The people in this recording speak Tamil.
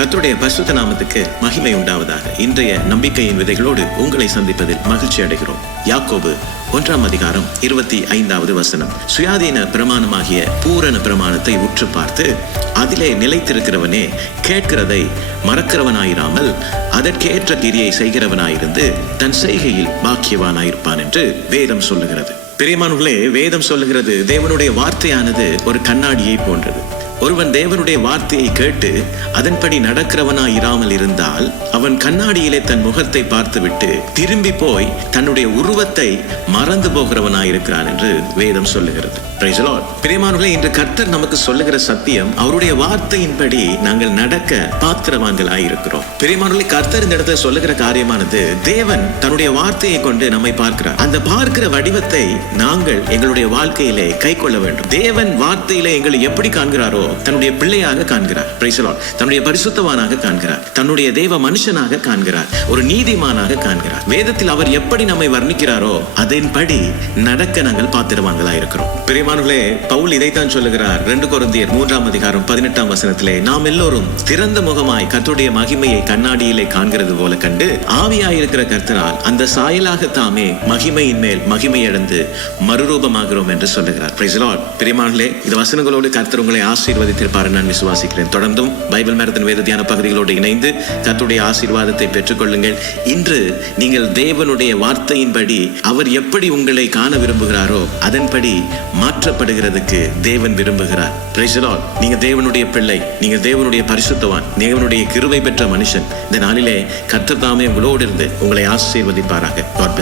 கர்த்தருடைய பரிசுத்த நாமத்துக்கு மகிமை உண்டாவதாக. இன்றைய நம்பிக்கையின் விதைகளோடு உங்களை சந்திப்பதில் மகிழ்ச்சி அடைகிறோம். யாக்கோபு ஒன்றாம் அதிகாரம் இருபத்தி ஐந்தாவது வசனம். சுயாதீன பிரமாணமாகிய பூரண பிரமாணத்தை உற்று பார்த்து அதிலே நிலைத்திருக்கிறவனே கேட்கிறதை மறக்கிறவனாயிராமல் அதற்கேற்ற கிரியை செய்கிறவனாயிருந்து தன் செய்கையில் பாக்கியவானாயிருப்பான் என்று வேதம் சொல்லுகிறது. பிரியமானவர்களே வேதம் சொல்லுகிறது தேவனுடைய வார்த்தையானது ஒரு கண்ணாடியை போன்றது. ஒருவன் தேவனுடைய வார்த்தையை கேட்டு அதன்படி நடக்கிறவனாய் இராமல் இருந்தால் அவன் கண்ணாடியிலே தன் முகத்தை பார்த்துவிட்டு திரும்பி போய் தன்னுடைய உருவத்தை மறந்து போகிறவனாய் இருக்கிறான் என்று வேதம் சொல்லுகிறது. பிரியமானவர்களே இன்று கர்த்தர் நமக்கு சொல்லுகிற சத்தியம் அவருடைய வார்த்தையின்படி நாங்கள் நடக்க பாத்திரவான்களாய் இருக்கிறோம் பிரியமானவர்களே கர்த்தர் இந்த இடத்துல சொல்லுகிற காரியமானது தேவன் தன்னுடைய வார்த்தையை கொண்டு நம்மை பார்க்கிறார். அந்த பார்க்கிற வடிவத்தை நாங்கள் எங்களுடைய வாழ்க்கையிலே கை கொள்ள வேண்டும். தேவன் வார்த்தையிலே எங்களை எப்படி காண்கிறாரோ தன்னுடைய பிள்ளையாக காண்கிறார். பிரைசலால் தன்னுடைய பரிசுத்தவானாக காண்கிறார். தன்னுடைய தேவ மனுஷனாக காண்கிறார். ஒரு நீதிமானாக காண்கிறார். வேதத்தில் அவர் எப்படி நம்மை வர்ணிக்கிறாரோ அதன்படி நடக்க நாங்கள் பாத்திரவான்களா இருக்கிறோம். பிரியமானவர்களே பவுல் இதைத்தான் சொல்லுகிறார். ரெண்டு கொரிந்தியர் மூன்றாம் அதிகாரம் பதினெட்டாம் வசனத்திலே நாம் எல்லோரும் திறந்த முகமாய் கத்துடைய மகிமையை கண்ணாடியிலே காண்கிறது போல கண்டு ஆவியாயிருக்கிற கர்த்தரால் அந்த சாயலாக தாமே மகிமையின் மேல் மகிமையடைந்து மறுரூபமாகிறோம் என்று சொல்லுகிறார். Praise the இந்த வசனங்களோடு கர்த்தர் உங்களை ஆசீர்வதித்திருப்பார் நான் விசுவாசிக்கிறேன். தொடர்ந்தும் பைபிள் மேரத்தின் வேத தியான பகுதிகளோடு இணைந்து கர்த்தருடைய ஆசீர்வாதத்தை பெற்றுக்கொள்ளுங்கள். இன்று நீங்கள் தேவனுடைய வார்த்தையின்படி அவர் எப்படி உங்களை காண விரும்புகிறாரோ அதன்படி மாற்றப்படுகிறதுக்கு தேவன் விரும்புகிறார். பிரேசலால் நீங்க தேவனுடைய பிள்ளை நீங்க தேவனுடைய பரிசுத்தவான் தேவனுடைய கிருவை பெற்ற மனுஷன். இந்த நாளிலே கர்த்தர் தாமே உங்களோடு இருந்து உங்களை ஆசீர்வதிப்பாராக. God